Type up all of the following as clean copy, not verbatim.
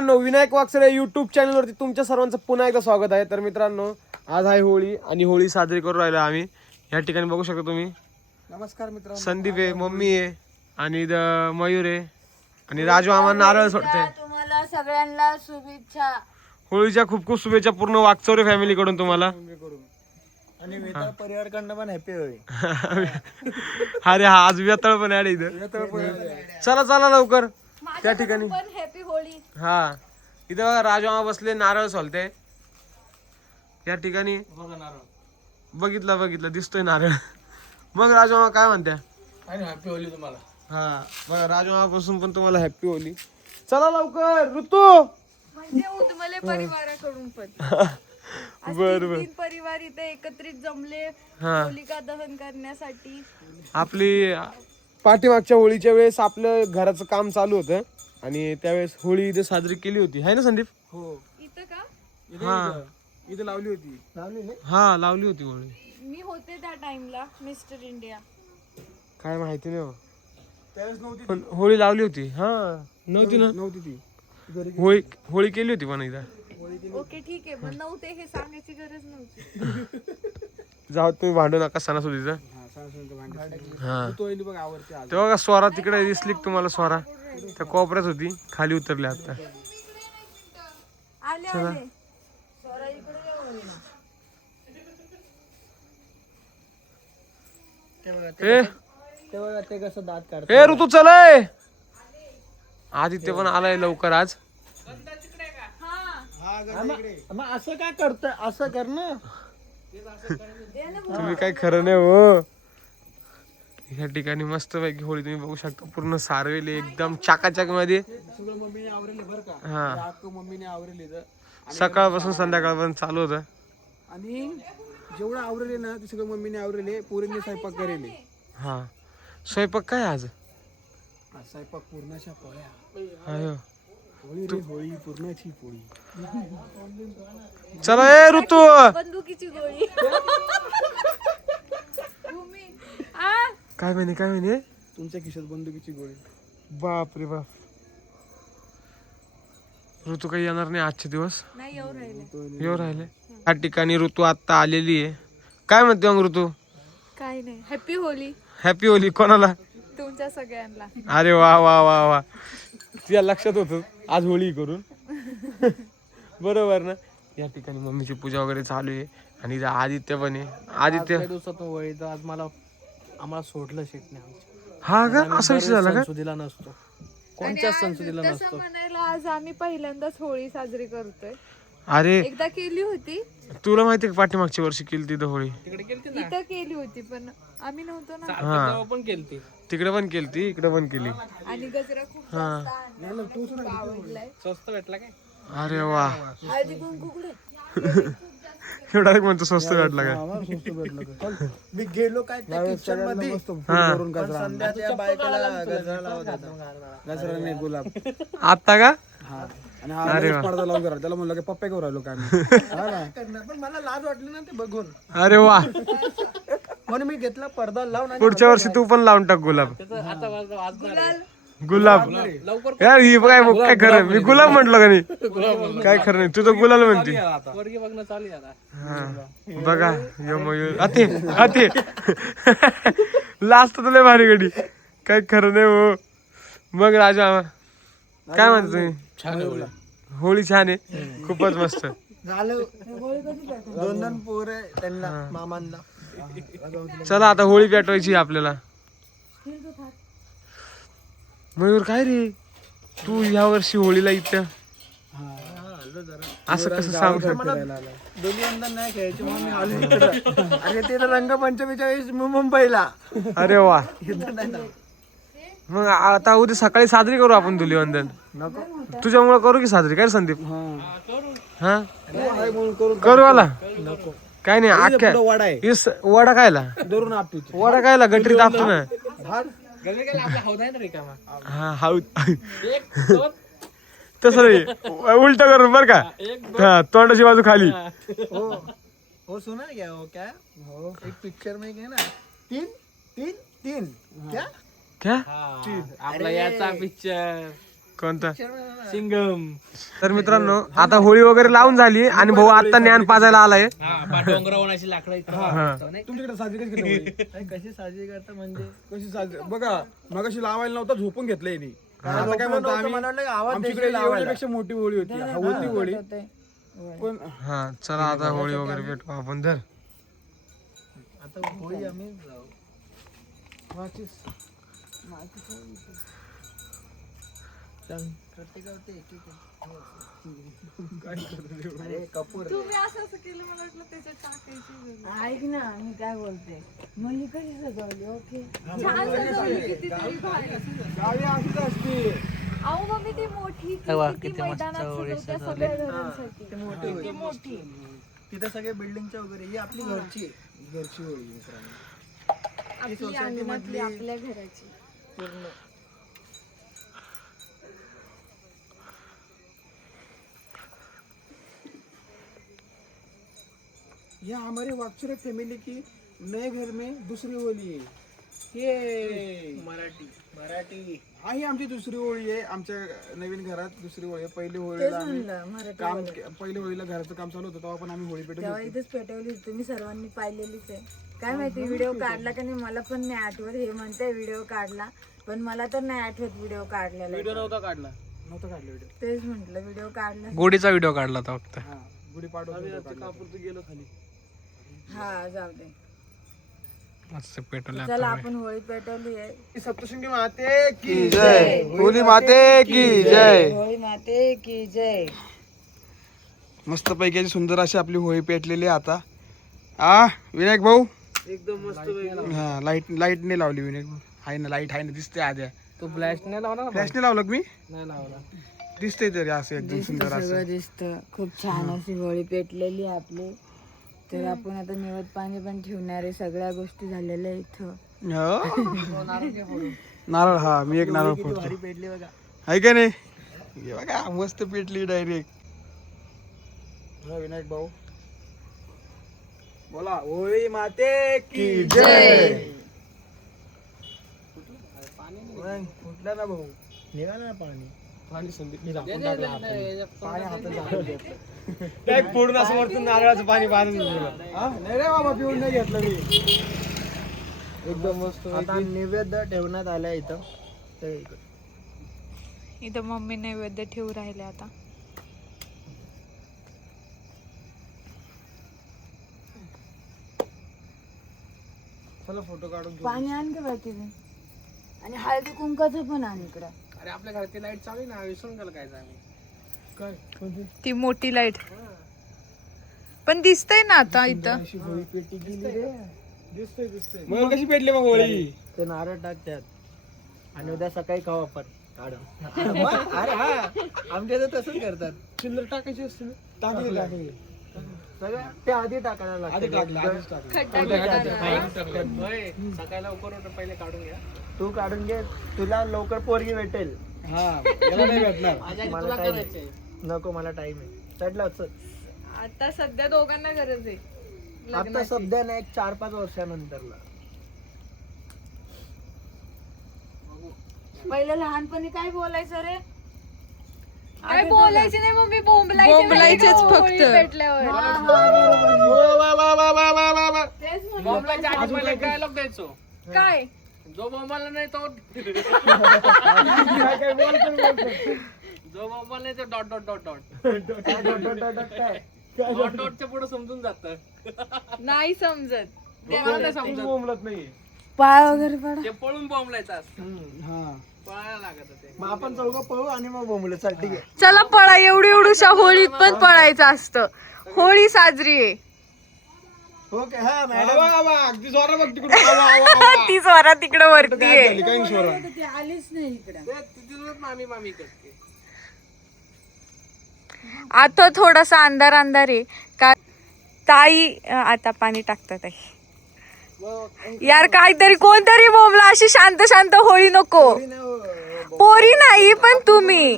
मित्रांनो, विनायक वाकसरे युट्यूब चॅनलवरती तुमच्या सर्वांचं पुन्हा एकदा स्वागत आहे. तर मित्रांनो, आज आहे होळी आणि होळी साजरी करू राहिलो आम्ही. या ठिकाणी बघू शकता तुम्ही. नमस्कार मित्रांनो, संदीप आहे, मम्मी आहे आणि मयूर आहे आणि राजू आम्हाला नारळ सोडते. तुम्हाला सगळ्यांना शुभेच्छा. होळीच्या खूप खूप शुभेच्छा पूर्ण वाकचौरे फॅमिली कडून तुम्हाला. आणि वेताळ परिवार कडनं पण हॅपी होय. अरे हा, आज व्यतळ पण आहे इथं. चला चला लवकर त्या ठिकाणी. पण हॅपी होळी. हा, इथं बघा राजू आम्हा बसले, नारळ सोलते या ठिकाणी. बघितलं दिसतोय नारळ. मग राजू मामा काय म्हणत्या? आणि हॅपी होळी तुम्हाला. हा, मग राजू मामा पासून पण तुम्हाला हॅपी होळी. चला लवकर ऋतू. म्हणजे उदमले परिवाराकडून पण बर बर. तीन परिवार इथे एकत्रित जमले हा. होलिका दहन करण्यासाठी. आपली पाठीमागच्या होळीच्या वेळेस आपलं घराचं काम चालू होतं आणि त्यावेळेस होळी इथे साजरी केली होती, है ना संदीप? हो, इथं का हा इथं लावली होती. लावली ना? हा, लावली होती होळी. मी होते त्या टाइमला मिस्टर इंडिया. काय माहिती नाही हो. त्यावेळेस नव्हती. पण होळी लावली होती. हा, नव्हती ना? नव्हती ती. होळी केली होती पण इथं. ओके ठीक आहे, पण नव्हते हे सांगायची गरज नव्हती. जाऊ तुम्ही भांडू नका सणासुदीचं. हा, सांगतो भांडी. हा, तो बघ आवडते आज. तेव्हा का स्वरा तिकडे दिसली का तुम्हाला? स्वरा त्या कोपऱ्यात होती, खाली उतरली आता. आले चला. आले. ए तेव्हा ते कसं दात काढत. ए ऋतू चलय. आदित्य पण आलाय लवकर आज. मग असं काय करतोय? असं कर ना. तुम्ही काय खरं नाही हो. या ठिकाणी मस्त पैकी होळी तुम्ही बघू शकता, पूर्ण सारवेली एकदम चाकाचक मध्ये. सगळं मम्मीने आवरेले बरं का. हा, अख्ख मम्मीने आवरेले तर. सकाळपासून संध्याकाळपर्यंत चालू होतं. आणि जेवढं आवरेले ना ते सगळं मम्मीने आवरेले. पोरींनी स्वयंपाक करेले. हा, स्वयंपाक काय आज? आज स्वयंपाक पूर्णाच्या पोळ्या. अयो, होळी रे होळी, पूर्णाची पोळी. चला ए ऋतू. बंदुकीची गोळी. भूमी. आ? काय म्हणे? तुमच्या खिशात बंदुकीची गोळी. बाप रे बाप. ऋतू काही येणार नाही आजचे दिवस. नाही येऊ राहिले. येऊ राहिले. या ठिकाणी ऋतू आता आलेली आहे. काय म्हणते मग ऋतू? काय नाही, हॅपी होळी हॅपी होली कोणाला? तुमच्या सगळ्यांना. अरे वा वा वा वा. तुझ्या लक्षात होतं आज होळी करून. बरोबर ना. या ठिकाणी मम्मीची पूजा वगैरे चालू आहे आणि इथं आदित्य पण आहे. आदित्य, दिवसात होळी तर आज आम्हाला सोडलं शेटने. हा का? असा विषय झाला का? सणसुदीला नसतो. कोणत्याच सणसुदीला तसं नसतो. म्हणायला आज आम्ही पहिल्यांदाच होळी साजरी करतोय. अरे एकदा केली होती, तुला माहिती का पाठीमागच्या वर्षी केली तिथं होळी? तिकडे गेलती ना. इथं केली होती पण आम्ही नव्हतो ना. हा, पण केलती. तिकडे पण केली, इकडे पण केली. आणि गजरा खूप हा. जास्त आणला. आवडलाय. स्वस्त भेटला काय? अरे वा. हळदी कुंकू कुठे? एवढा म्हणतो स्वस्त भेटला काय? मी गेलो काय त्या किचन मध्ये. हा. पण संध्या त्या बायकाला गजरा लावत होता. गजरा नाही, गुलाब. आता का? हा. आणि हा लगेच पडदा लावून गेला. त्याला म्हणलं की पप्पे करू राहिलो काय मी. हा ना. पण मला लाज वाटली ना ते बघून. अरे वा. म्हणून मी घेतला पडदा लावून. आणि पुढच्या वर्षी तू पण लावून टाक गुलाब. गुलाल. गुलाब. यार ही काय खरं? मी गुलाब म्हंटल का नाही? काय खरं नाही, तू तर गुलाल म्हणते. वर्गी बघणं चालू आहे आता. हा, बघा यो मयूर अति लास्ट तुला भारी गडी. काय खरं नाही हो. मग राजा काय म्हणता तुम्ही? छान आहे. होळी छान आहे, खूपच मस्त. झालं. दोन पोरं त्यांना मामांना. चला आता होळी पेटवायची आपल्याला. मयूर काय रे, तू या वर्षी होळीला इथं असं कसं सांगू शकतो? धुलीवंदन नाही खेळायची म्हणून मी आलो इकडं. आणि ते तर रंगपंचमीच्या वेळेस मुंबईला. अरे वा. इथं नाही ना. मग आता उद्या सकाळी साजरी करू आपण धुलीवंदन. नको. तुझ्यामुळे करू की साजरी? काय रे संदीप? हा, करू. करू आला. नको. काय नाही अख्ख्या वडा आहे. इस वडा खायला. धरून आपली. वडा खायला गटरी दाबतो ना. हा हाऊ. तसं नाही, उलट करून बर का. हा, तोंडाची बाजू खाली. हो सुना क्या हो क्या हो एक पिक्चर में क्या ना 3 3 3 क्या क्या? आपला याचा पिक्चर कोणता सिंगम. तर मित्रांनो आता होळी वगैरे लावून झाली आणि भाऊ आता ज्ञान पाजायला आलाय. डोंगरावरून लाकडं तुमच्याकडे साजरी कशी करता होळी? कशी साजरी करता म्हणजे कशी साजरी बघा मगाशी लावायला नव्हता झोपून घेतलंय नी. आता काय म्हणतो आम्ही आमच्याकडे एवढ्यापेक्षा मोठी होळी होती होती होळी पण हा चला आता होळी वगैरे भेटू आपण. तर आता होळी आम्ही प्रत्येकावरती एक अरे कपूर तुम्ही असं केलं मला वाटलं त्याच्यात टाकायची. ऐक ना मी काय बोलते मग ही कशी सजवली ओके छान सजवली कितीतरी भारी. गावी अशीच असते. अहो मम्मी ती मोठी किती मैदानात सजवत्या सगळ्या घरांसाठी. ती मोठी तिथे सगळे बिल्डिंगच्या वगैरे ही आपली घरची आहे. घरची होळी मित्रांनो. आपली अंगणातली आपल्या घराची. पूर्ण ये हमारे वाक्चुर फैमिली की नए घर में दूसरी होली है. ये मराठी हा ही आमची दुसरी होळी आहे. आमच्या नवीन घरात दुसरी होळी आहे. पहिली होळीला आम्ही काम पहिली होळीला घराचं काम चालू होतं तेव्हा पण आम्ही होळी पेटवली तेव्हा होती. इथेच पेटवली तुम्ही सर्वांनी पाहिलेलीच आहे. काय माहिती व्हिडिओ काढला का नाही मला पण नाही आठवत. हे म्हणते व्हिडिओ काढला पण मला तर नाही आठवत व्हिडिओ काढलेला. नव्हतं काढलं व्हिडिओ. तेच म्हटलं व्हिडिओ काढला. गोडीचा व्हिडिओ काढला होता फक्त. हा गुढीपाडवा गेलो खाली. हा जाऊ दे मस्त पेटवलं चला आता. आपण होळी पेटवली आहे. सप्तशृंगी माते की जय. होली माते की जय. होळी माते की जय. मस्त पैकी सुंदर अशी आपली होळी पेटलेली आहे आता. आ विनायक भाऊ एकदम मस्त. हा लाईट नाही लावली विनायक भाऊ. आहे ना लाईट आहे ना दिसते आद्या. तो फ्लॅश नाही लावला ना? फ्लॅश नाही लावलं का मी नाही लावला. दिसते तरी असं एकदम सुंदर सगळं असं. दिसतं खूप छान अशी होळी पेटलेली आहे आपली. तर आपण आता निवद पाणी पण ठेवणार आहे. सगळ्या गोष्टी झालेल्या आहे इथं. हो. नारळ हा मी एक नारळ फोडतो पेटली बघा. आहे का नाही. हे बघा मस्त पेटली डायरेक्ट. विनायक भाऊ बोला होळी माते की जय. फुटला ना भाऊ. निघाला ना पाणी. पाणी संदीप मी दे, दे, दे, दे. पाणी हातात झाकून घेतलं. डायरेक्ट फोडून असं वरतून नारळाचं पाणी पाजून दिलं. हा? नाही रे बाबा पिऊन नाही घेतलं मी. एकदम मस्त. आता नैवेद्य ठेवण्यात आल्या इथं. ते इकडे. इथं मम्मी नैवेद्य ठेवू राहिले आता. चला फोटो काढून घेऊ. पाणी आण का बाकी आणि हळदी कुंकाचं पण आण इकडं. अरे आपल्या घराची लाईट चालू आहे ना, विसरून गेलं काय आम्ही. काय कोणती? ती मोठी लाईट पण दिसतंय ना आता इथं. अशी होळी पेटी गेली रे. दिसतंय मग कशी पेटली मग होळी. ते नारळ टाक त्यात आणि उद्या सकाळी खाऊ आपण काढून. अरे हा आमच्या इथं तसंच करतात. चिल्लर टाकायची असते ना. टाकली सगळं ते आधी टाकायला आधी लागतं. टाकलं आधीच टाकलं. सकाळी लवकर उठून पहिले काढून घ्या. तू काढून घे, तुला लवकर पोरगी भेटेल. हा याला नाही भेटणार. मला टाइम आहे. नको मला टाइम आहे. चढला आता सध्या दोघांना गरज आहे आता सध्या ना एक 4-5 वर्षानंतरला. पहिलं लहानपणी काय बोलायचं रे. काय बोलायचे नाही मम्मी. बोंबलायचेच फक्त पेटल्यावर. डायलॉग द्यायचो. काय जो बोंबाला नाही तो जो बोंबाला नाही तो dot dot dot dot dot डॉटच्या पुढे समजून जात. नाही समजत. बोंबलत नाही. पाय वगैरे पडा. ते पळून बोंबलायचं असतं. हा पळायला लागत ते. मग आपण चौघं पळू आणि मग बोंबले. चल ठीक आहे. चला पळा. एवढ्या होळीत पण पळायचं असतं. होळी साजरी आहे. ओके हा मॅडम. अगदी जोरा बघ तिकडे. ती स्वरा तिकडे वरती आहे. काही स्वरा. ती आलीच नाही इकडं. मामी मामी करते. आता थोडासा अंधार अंधार आहे का. ताई आता पाणी टाकतात आहे. यार काहीतरी कोणतरी बोंबला. अशी शांत शांत होळी नको. पोरी नाही पण तुम्ही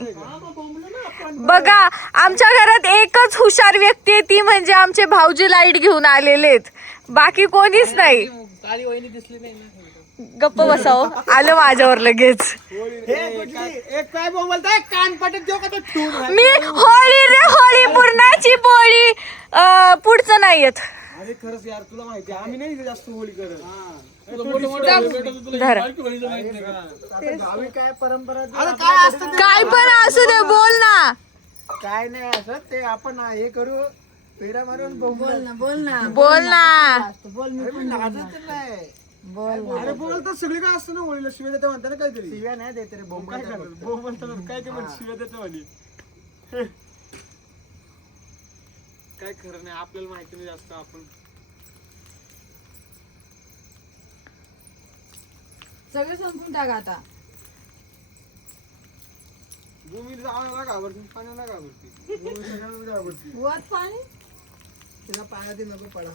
बघा. आमच्या घरात एकच हुशार व्यक्ती आहे ती म्हणजे आमचे भाऊजी लाईट घेऊन आलेले आहेत. बाकी कोणीच नाही. काळी वहिनी दिसली नाही ना. गप्प बसाव आलं माझ्यावर लगेच एक काय बोलताय कान पाटीत देऊ का तो ठेवून मी होळी रे होळी पूर्णाची पोळी पुढचं नाही येत अरे खरंच यार तुला माहिती आम्ही नाही जास्त होळी करत धर गावी काय परंपरा अरे काय असतं काय पण असू दे बोल ना काय नाही असं ते आपण हे करू पेरा मारून बोल ना बोल ना बोल ना बोल मी पण नाचत नाही बोल ना. अरे बोलतात सगळी काय असतं ना होळीला शिव्या देते म्हणता ना काहीतरी शिव्या नाही देते रे बोंब काय बोलतात काय ते म्हण शिव्या देते म्हणे काय खरं नाही आपल्याला माहिती नाही जास्त आपण सगळं संपून टाक आता भूमीला जायला घाबरते पाण्याला घाबरते सगळ्यांना घाबरते वर पाणी तिला पाण्यात नको पडा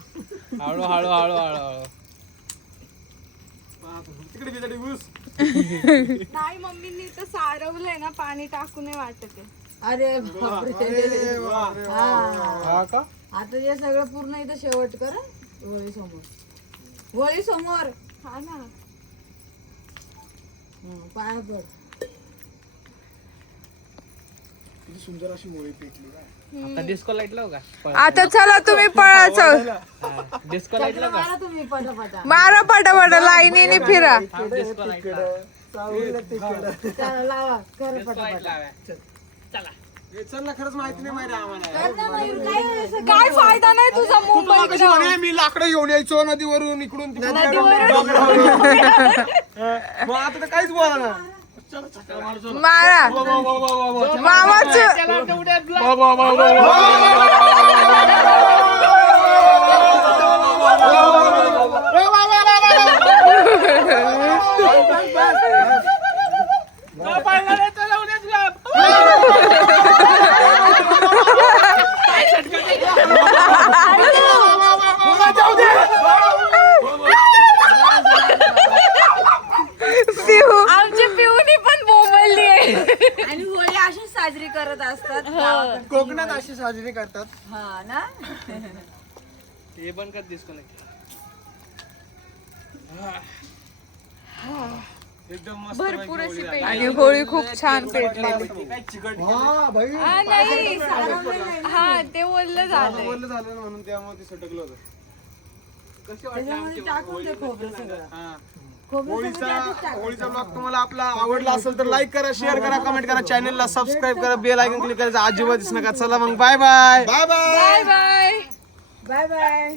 हळू हळू हळू हळू हळू तिकडे बिचारी ऊस नाही मम्मींनी तर सारवलंय ना पाणी टाकू नये वाटत अरे बापरे. हा. हा का आता हे सगळं पूर्ण इथं शेवट कर हं. होळी समोर होळी समोर हा ना पाया पड किती सुंदर अशी होळी पेटली का आता डिस्को लाईट लावू का आता चला तुम्ही पळायचं डिस्को लाईट लावू का मारा तुम्ही पटापटा मारा पटापट लाईनीने फिरा डिस्को लाईट चला लावा कर पटापटा चल ना खरंच माहिती नाही माहिती आम्हाला कर ना मयूर, काय होईल असं? काय फायदा नाही तुझा मुंबई कशी म्हणे मी लाकडं घेऊन यायचो नदीवरून इकडून तिकडून. मग आता तर काहीच बोला ना मारा मामाच आमची पिऊनी पण बोंबलली आहे आणि होळी अशी साजरी करत असतात गावाकडची. कोकणात अशी साजरी करतात हा ना हे पण कर डिस्को लाईट एकदम मस्त भरपूर अशी पेटली आणि होळी खूप छान पेटलेली काय चिकट हा भाई नाही हा ते बोललं झालंय बोललं झालं ना म्हणून त्यामुळे ते सटकलं होतं त्याच्यामध्ये टाकून दे खोबरं सगळं हा खोबरं होळीचा ब्लॉग तुम्हाला आपला आवडला असेल तर लाईक करा शेअर करा कमेंट करा चॅनलला सबस्क्राईब करा बेल आयकॉन क्लिक करायचं अजिबातच नका चला मग bye bye bye bye bye bye bye bye